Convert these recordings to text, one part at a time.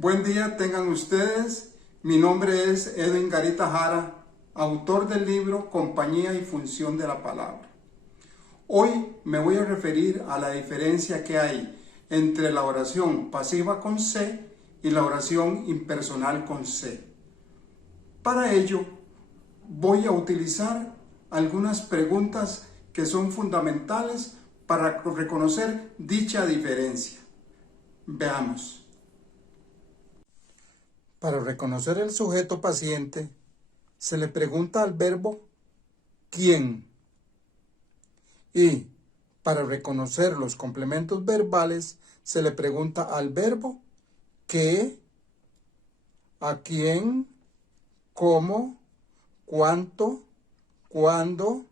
Buen día tengan ustedes. Mi nombre es Edwin Garita Jara, autor del libro Compañía y Función de la Palabra. Hoy me voy a referir a la diferencia que hay entre la oración pasiva con C y la oración impersonal con C. Para ello, voy a utilizar algunas preguntas que son fundamentales para reconocer dicha diferencia. Veamos. Para reconocer el sujeto paciente, se le pregunta al verbo ¿quién? Y para reconocer los complementos verbales, se le pregunta al verbo ¿qué? ¿A quién? ¿Cómo? ¿Cuánto? ¿Cuándo?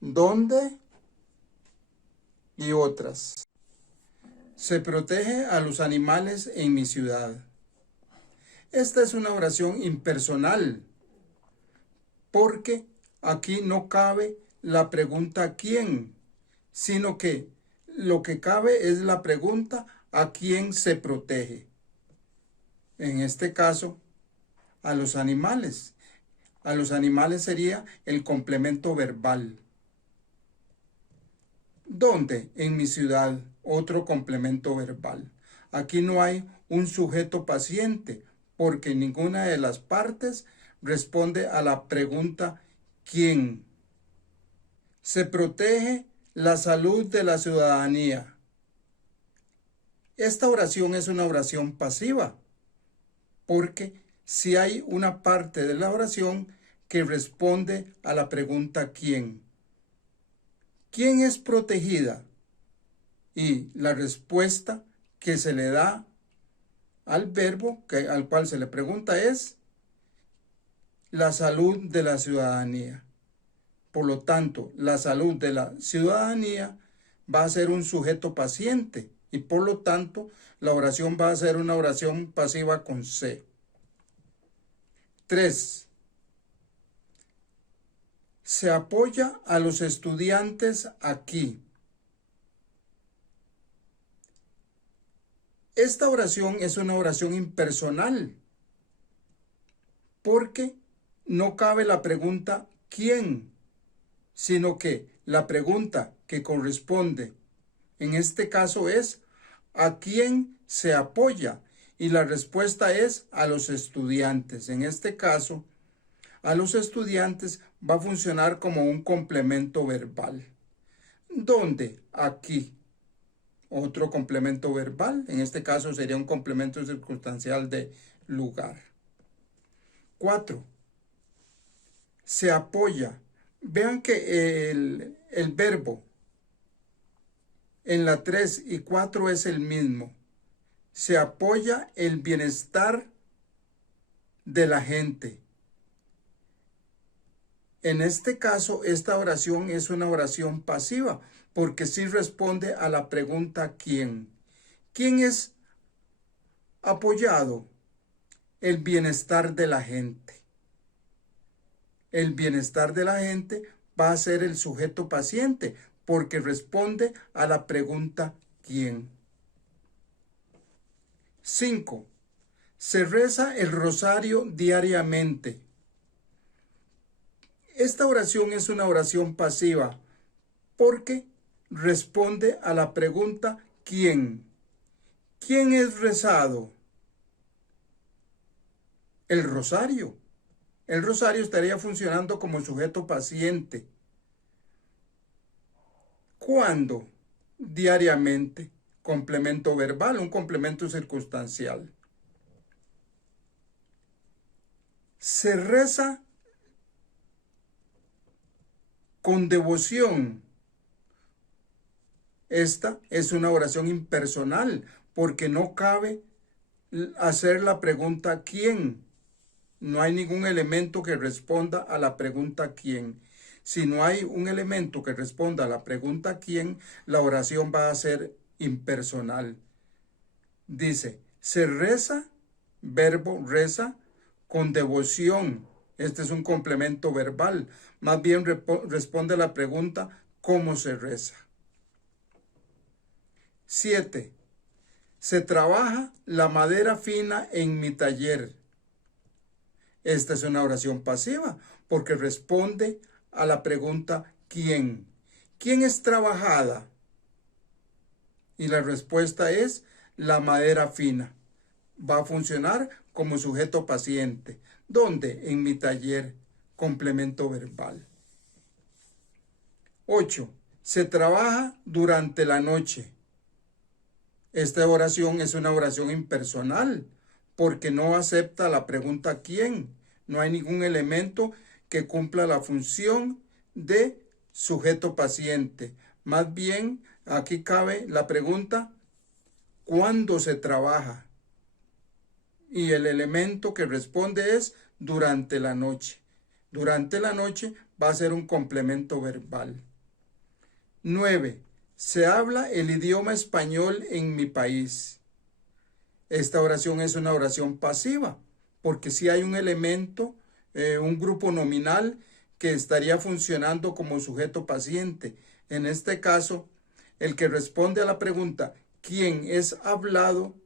¿Dónde? Y otras. Se protege a los animales en mi ciudad. Esta es una oración impersonal, porque aquí no cabe la pregunta ¿quién?, sino que lo que cabe es la pregunta ¿a quién se protege? En este caso, a los animales. A los animales sería el complemento verbal. ¿Dónde? En mi ciudad, otro complemento verbal. Aquí no hay un sujeto paciente, porque ninguna de las partes responde a la pregunta ¿quién? Se protege la salud de la ciudadanía. Esta oración es una oración pasiva, porque si hay una parte de la oración que responde a la pregunta ¿quién? ¿Quién es protegida? Y la respuesta que se le da al verbo al cual se le pregunta es la salud de la ciudadanía. Por lo tanto, la salud de la ciudadanía va a ser un sujeto paciente y por lo tanto la oración va a ser una oración pasiva con C. 3. Se apoya a los estudiantes aquí. Esta oración es una oración impersonal porque no cabe la pregunta ¿quién?, sino que la pregunta que corresponde en este caso es ¿a quién se apoya? Y la respuesta es a los estudiantes. En este caso, a los estudiantes va a funcionar como un complemento verbal. ¿Dónde? Aquí. Otro complemento verbal. En este caso sería un complemento circunstancial de lugar. 4. Se apoya. Vean que el verbo en la 3 y 4 es el mismo. Se apoya el bienestar de la gente. En este caso, esta oración es una oración pasiva, porque sí responde a la pregunta ¿quién? ¿Quién es apoyado? El bienestar de la gente. El bienestar de la gente va a ser el sujeto paciente, porque responde a la pregunta ¿quién? 5. Se reza el rosario diariamente. Esta oración es una oración pasiva porque responde a la pregunta ¿quién? ¿Quién es rezado? El rosario. El rosario estaría funcionando como sujeto paciente. ¿Cuándo? Diariamente. Complemento verbal, un complemento circunstancial. Se reza con devoción. Esta es una oración impersonal porque no cabe hacer la pregunta ¿quién? No hay ningún elemento que responda a la pregunta ¿quién? Si no hay un elemento que responda a la pregunta ¿quién?, la oración va a ser impersonal. Dice, se reza, verbo reza, con devoción. Este es un complemento verbal. Más bien responde a la pregunta ¿cómo se reza? 7. se trabaja la madera fina en mi taller. Esta es una oración pasiva porque responde a la pregunta ¿quién? ¿Quién es trabajada? Y la respuesta es la madera fina. Va a funcionar como sujeto paciente. ¿Dónde? En mi taller. Complemento verbal. 8. Se trabaja durante la noche. Esta oración es una oración impersonal porque no acepta la pregunta ¿quién? No hay ningún elemento que cumpla la función de sujeto paciente. Más bien, aquí cabe la pregunta ¿cuándo se trabaja? Y el elemento que responde es durante la noche. Durante la noche va a ser un complemento verbal. 9. Se habla el idioma español en mi país. Esta oración es una oración pasiva, porque si hay un elemento, un grupo nominal que estaría funcionando como sujeto paciente. En este caso, el que responde a la pregunta ¿quién es hablado?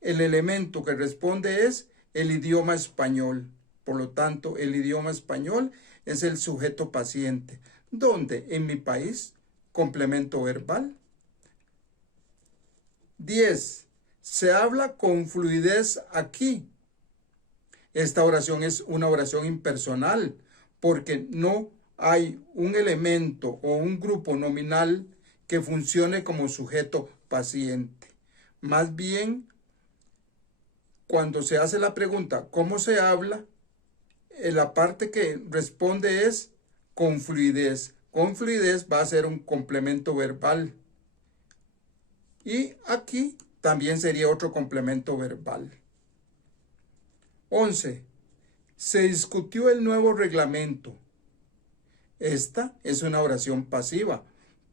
El elemento que responde es el idioma español. Por lo tanto, el idioma español es el sujeto paciente. ¿Dónde? En mi país. Complemento verbal. 10. Se habla con fluidez aquí. Esta oración es una oración impersonal porque no hay un elemento o un grupo nominal que funcione como sujeto paciente. Más bien, cuando se hace la pregunta ¿cómo se habla? La parte que responde es con fluidez. Con fluidez va a ser un complemento verbal. Y aquí también sería otro complemento verbal. 11. Se discutió el nuevo reglamento. Esta es una oración pasiva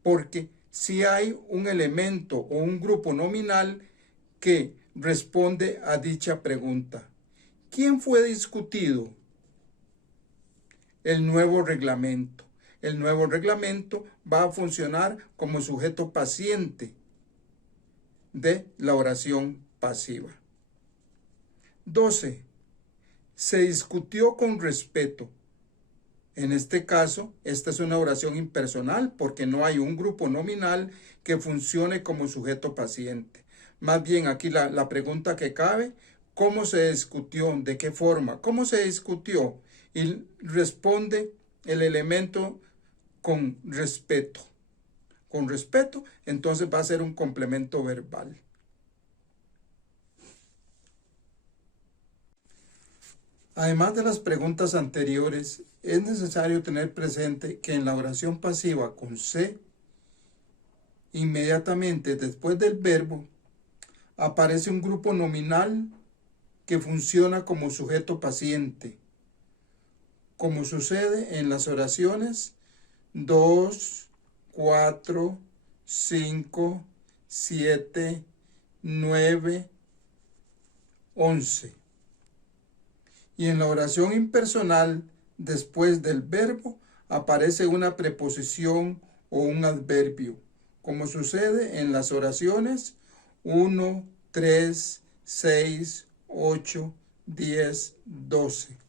porque si hay un elemento o un grupo nominal que responde a dicha pregunta. ¿Quién fue discutido? El nuevo reglamento. El nuevo reglamento va a funcionar como sujeto paciente de la oración pasiva. 12. Se discutió con respeto. En este caso, esta es una oración impersonal porque no hay un grupo nominal que funcione como sujeto paciente. Más bien aquí la pregunta que cabe, ¿cómo se discutió? ¿De qué forma? ¿Cómo se discutió? Y responde el elemento con respeto. Con respeto, entonces va a ser un complemento verbal. Además de las preguntas anteriores, es necesario tener presente que en la oración pasiva con se, inmediatamente después del verbo, aparece un grupo nominal que funciona como sujeto paciente, como sucede en las oraciones 2, 4, 5, 7, 9, 11. Y en la oración impersonal, después del verbo, aparece una preposición o un adverbio, como sucede en las oraciones 1, 3, 6, 8, 10, 12.